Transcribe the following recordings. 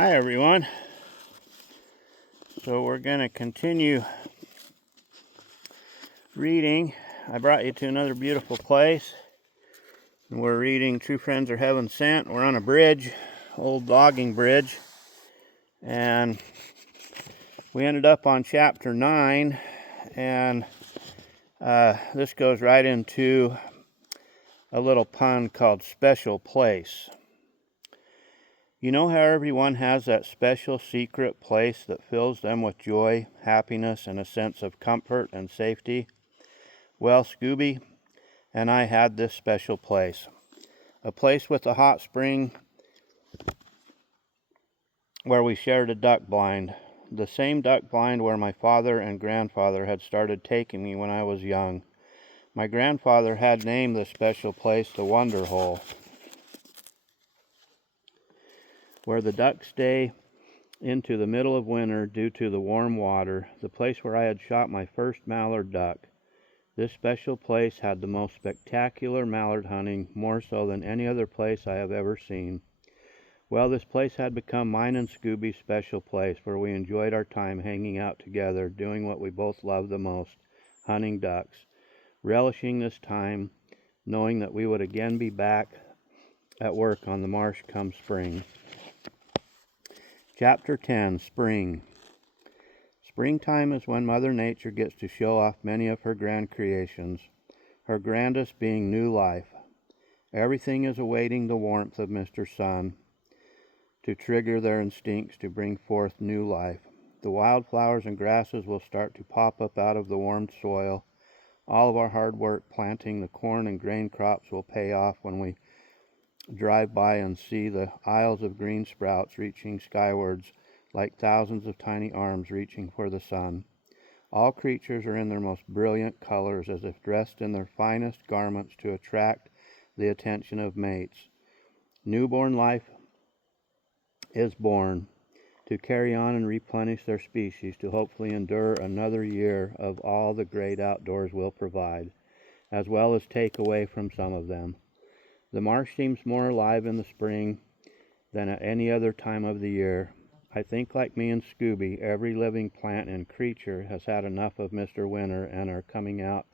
Hi everyone. So we're going to continue reading. I brought you to another beautiful place. And we're reading True Friends Are Heaven Sent. We're on a bridge, old logging bridge. And we ended up on chapter 9. And this goes right into a little pun called special place. You know how everyone has that special secret place that fills them with joy, happiness, and a sense of comfort and safety? Well, Scooby and I had this special place. A place with a hot spring where we shared a duck blind. The same duck blind where my father and grandfather had started taking me when I was young. My grandfather had named this special place the Wonder Hole, where the ducks stay into the middle of winter due to the warm water, the place where I had shot my first mallard duck. This special place had the most spectacular mallard hunting, more so than any other place I have ever seen. Well, this place had become mine and Scooby's special place, where we enjoyed our time hanging out together, doing what we both loved the most, hunting ducks, relishing this time, knowing that we would again be back at work on the marsh come spring. Chapter 10, Spring. Springtime is when Mother Nature gets to show off many of her grand creations, her grandest being new life. Everything is awaiting the warmth of Mr. Sun to trigger their instincts to bring forth new life. The wildflowers and grasses will start to pop up out of the warmed soil. All of our hard work planting the corn and grain crops will pay off when we drive by and see the aisles of green sprouts reaching skywards like thousands of tiny arms reaching for the sun. All creatures are in their most brilliant colors, as if dressed in their finest garments to attract the attention of mates. Newborn life is born to carry on and replenish their species, to hopefully endure another year of all the great outdoors will provide, as well as take away from some of them. The marsh seems more alive in the spring than at any other time of the year. I think, like me and Scooby, every living plant and creature has had enough of Mr. Winter and are coming out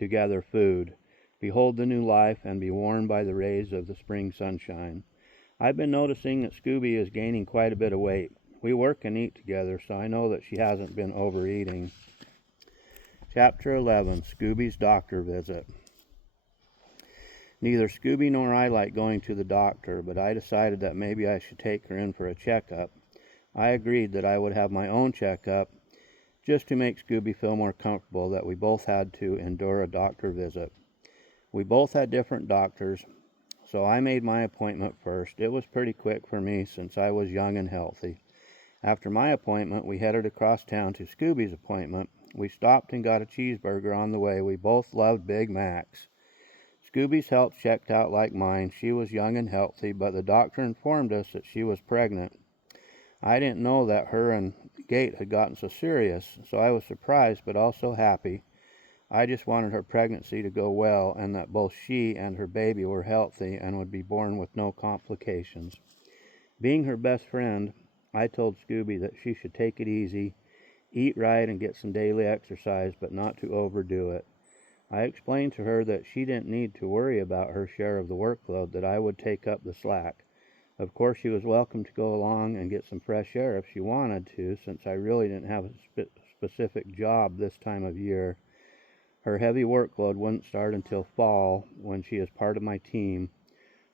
to gather food, behold the new life, and be warmed by the rays of the spring sunshine. I've been noticing that Scooby is gaining quite a bit of weight. We work and eat together, so I know that she hasn't been overeating. Chapter 11, Scooby's Doctor Visit. Neither Scooby nor I like going to the doctor, but I decided that maybe I should take her in for a checkup. I agreed that I would have my own checkup, just to make Scooby feel more comfortable that we both had to endure a doctor visit. We both had different doctors, so I made my appointment first. It was pretty quick for me since I was young and healthy. After my appointment, we headed across town to Scooby's appointment. We stopped and got a cheeseburger on the way. We both loved Big Macs. Scooby's health checked out like mine. She was young and healthy, but the doctor informed us that she was pregnant. I didn't know that her and Gate had gotten so serious, so I was surprised but also happy. I just wanted her pregnancy to go well, and that both she and her baby were healthy and would be born with no complications. Being her best friend, I told Scooby that she should take it easy, eat right, and get some daily exercise, but not to overdo it. I explained to her that she didn't need to worry about her share of the workload, that I would take up the slack. Of course, she was welcome to go along and get some fresh air if she wanted to, since I really didn't have a specific job this time of year. Her heavy workload wouldn't start until fall, when she is part of my team.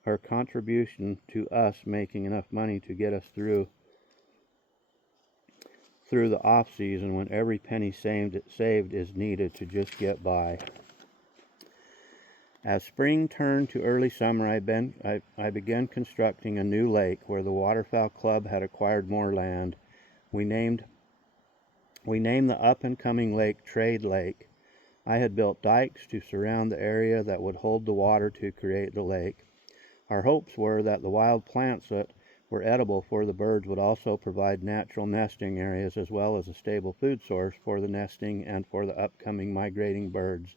Her contribution to us making enough money to get us through the off-season, when every penny saved is needed to just get by. As spring turned to early summer, I began constructing a new lake where the Waterfowl Club had acquired more land. We named the up-and-coming lake Trade Lake. I had built dikes to surround the area that would hold the water to create the lake. Our hopes were that the wild plants that were edible for the birds would also provide natural nesting areas, as well as a stable food source for the nesting and for the upcoming migrating birds.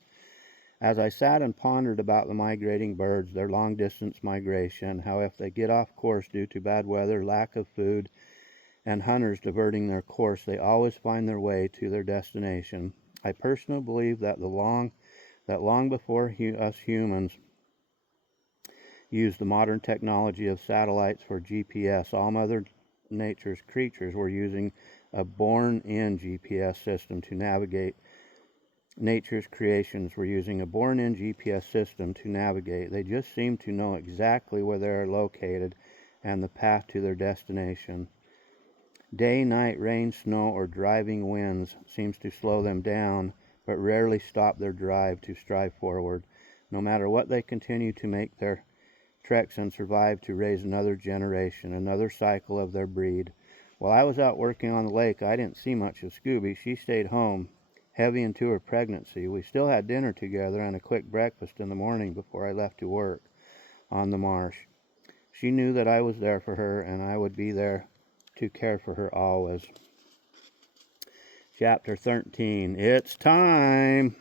As I sat and pondered about the migrating birds, their long-distance migration, how if they get off course due to bad weather, lack of food, and hunters diverting their course, they always find their way to their destination. I personally believe that long before us humans used the modern technology of satellites for GPS, all Mother Nature's creatures were using a born-in GPS system to navigate. Nature's creations were using a born-in GPS system to navigate. They just seem to know exactly where they are located and the path to their destination. Day, night, rain, snow, or driving winds seems to slow them down, but rarely stop their drive to strive forward. No matter what, they continue to make their treks and survive to raise another generation, another cycle of their breed. While I was out working on the lake, I didn't see much of Scooby. She stayed home, heavy into her pregnancy. We still had dinner together and a quick breakfast in the morning before I left to work on the marsh. She knew that I was there for her, and I would be there to care for her always. Chapter 13. It's time!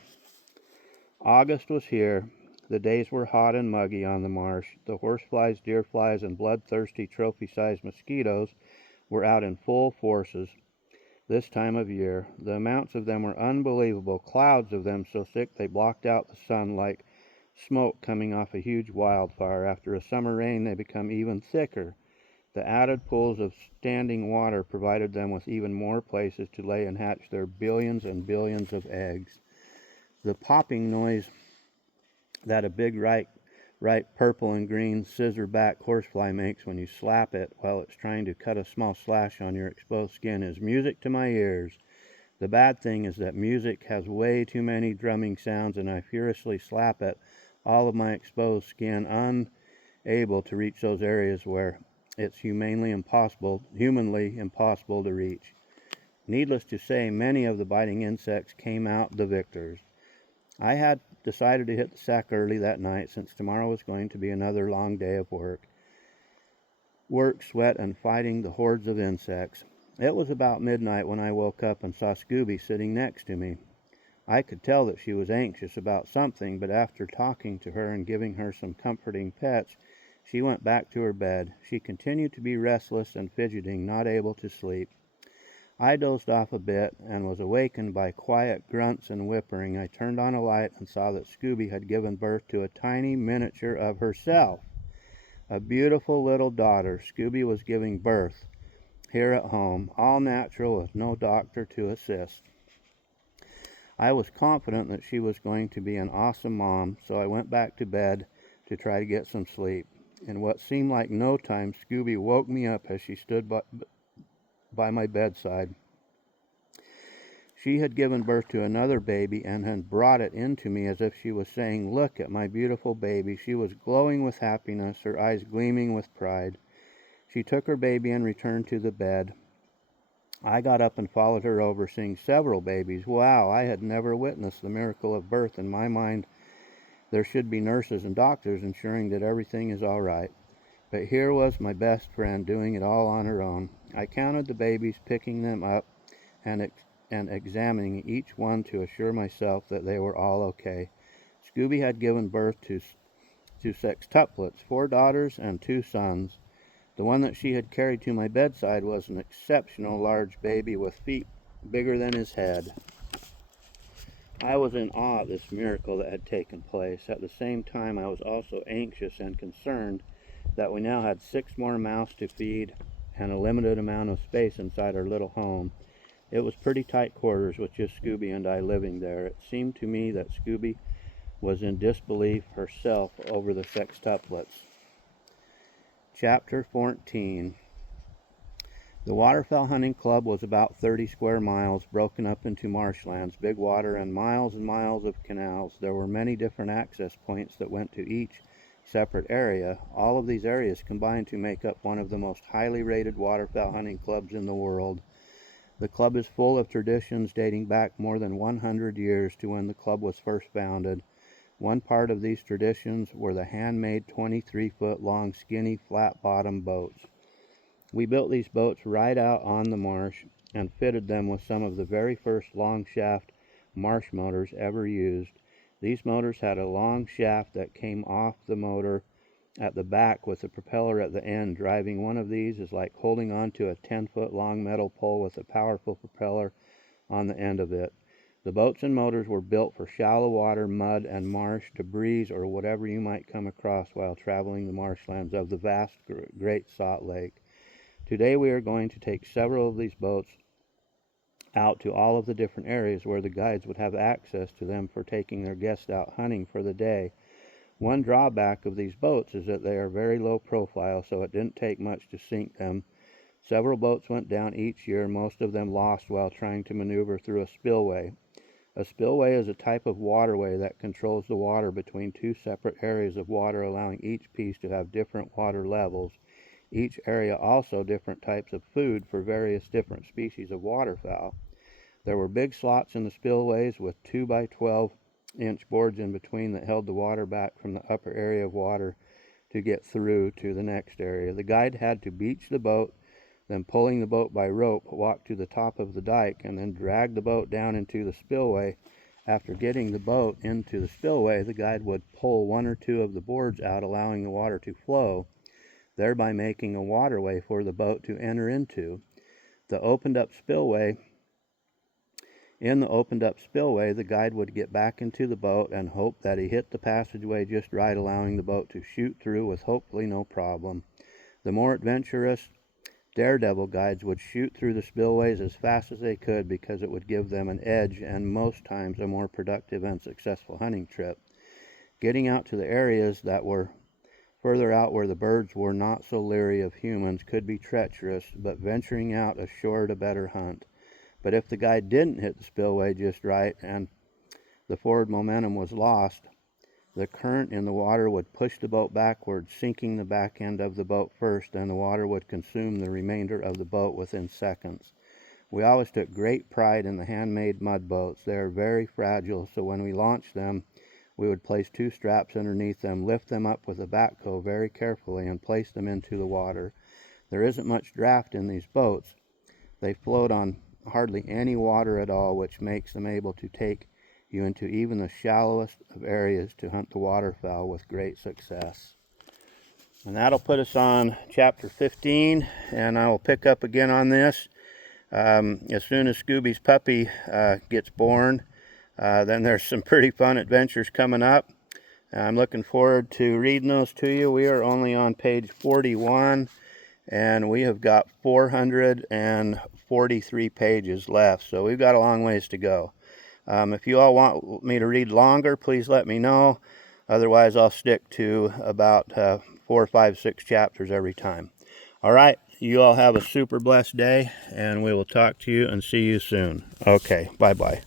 August was here. The days were hot and muggy on the marsh. The horseflies, deerflies, and bloodthirsty trophy-sized mosquitoes were out in full forces this time of year. The amounts of them were unbelievable, clouds of them so thick they blocked out the sun like smoke coming off a huge wildfire. After a summer rain, they become even thicker. The added pools of standing water provided them with even more places to lay and hatch their billions and billions of eggs. The popping noise that a big ripe purple and green scissor-back horsefly makes when you slap it while it's trying to cut a small slash on your exposed skin is music to my ears. The bad thing is that music has way too many drumming sounds, and I furiously slap at all of my exposed skin, unable to reach those areas where it's humanly impossible to reach. Needless to say, many of the biting insects came out the victors. I had decided to hit the sack early that night, since tomorrow was going to be another long day of work, sweat, and fighting the hordes of insects. It was about midnight when I woke up and saw Scooby sitting next to me. I could tell that she was anxious about something, but after talking to her and giving her some comforting pets, she went back to her bed. She continued to be restless and fidgeting, not able to sleep. I dozed off a bit and was awakened by quiet grunts and whimpering. I turned on a light and saw that Scooby had given birth to a tiny miniature of herself, a beautiful little daughter. Scooby was giving birth here at home, all natural with no doctor to assist. I was confident that she was going to be an awesome mom, so I went back to bed to try to get some sleep. In what seemed like no time, Scooby woke me up as she stood by my bedside. She had given birth to another baby and had brought it into me as if she was saying, "Look at my beautiful baby." She was glowing with happiness, her eyes gleaming with pride. She took her baby and returned to the bed. I got up and followed her over, seeing several babies. Wow, I had never witnessed the miracle of birth. In my mind, there should be nurses and doctors ensuring that everything is all right. But here was my best friend doing it all on her own. I counted the babies, picking them up and examining each one to assure myself that they were all okay. Scooby had given birth to sextuplets, 4 daughters and 2 sons. The one that she had carried to my bedside was an exceptional large baby with feet bigger than his head. I was in awe at this miracle that had taken place. At the same time, I was also anxious and concerned that we now had 6 more mouths to feed and a limited amount of space inside our little home. It was pretty tight quarters with just Scooby and I living there. It seemed to me that Scooby was in disbelief herself over the sextuplets. Chapter 14. The Waterfowl Hunting Club was about 30 square miles, broken up into marshlands, big water, and miles of canals. There were many different access points that went to each separate area. All of these areas combined to make up one of the most highly rated waterfowl hunting clubs in the world. The club is full of traditions dating back more than 100 years to when the club was first founded. One part of these traditions were the handmade 23-foot-long skinny flat-bottom boats. We built these boats right out on the marsh and fitted them with some of the very first long-shaft marsh motors ever used. These motors had a long shaft that came off the motor at the back with a propeller at the end. Driving one of these is like holding on to a 10-foot long metal pole with a powerful propeller on the end of it. The boats and motors were built for shallow water, mud, and marsh to breeze or whatever you might come across while traveling the marshlands of the vast Great Salt Lake. Today we are going to take several of these boats out to all of the different areas where the guides would have access to them for taking their guests out hunting for the day. One drawback of these boats is that they are very low profile, so it didn't take much to sink them. Several boats went down each year, most of them lost while trying to maneuver through a spillway. A spillway is a type of waterway that controls the water between two separate areas of water, allowing each piece to have different water levels. Each area also different types of food for various different species of waterfowl. There were big slots in the spillways with 2 by 12-inch boards in between that held the water back from the upper area of water to get through to the next area. The guide had to beach the boat, then pulling the boat by rope, walk to the top of the dike, and then drag the boat down into the spillway. After getting the boat into the spillway, the guide would pull 1 or 2 of the boards out, allowing the water to flow, thereby making a waterway for the boat to enter into. In the opened up spillway, the guide would get back into the boat and hope that he hit the passageway just right, allowing the boat to shoot through with hopefully no problem. The more adventurous daredevil guides would shoot through the spillways as fast as they could because it would give them an edge and most times a more productive and successful hunting trip. Getting out to the areas that were further out where the birds were not so leery of humans could be treacherous, but venturing out assured a better hunt. But if the guide didn't hit the spillway just right and the forward momentum was lost, the current in the water would push the boat backward, sinking the back end of the boat first, and the water would consume the remainder of the boat within seconds. We always took great pride in the handmade mud boats. They are very fragile, so when we launched them, we would place 2 straps underneath them, lift them up with a backhoe very carefully, and place them into the water. There isn't much draft in these boats. They float on hardly any water at all, which makes them able to take you into even the shallowest of areas to hunt the waterfowl with great success. And that'll put us on chapter 15, and I will pick up again on this as soon as Scooby's puppy gets born. Then there's some pretty fun adventures coming up. I'm looking forward to reading those to you. We are only on page 41, and we have got 443 pages left, so we've got a long ways to go. If you all want me to read longer, please let me know. Otherwise, I'll stick to about 4, 5, 6 chapters every time. All right, you all have a super blessed day, and we will talk to you and see you soon. Okay, bye-bye.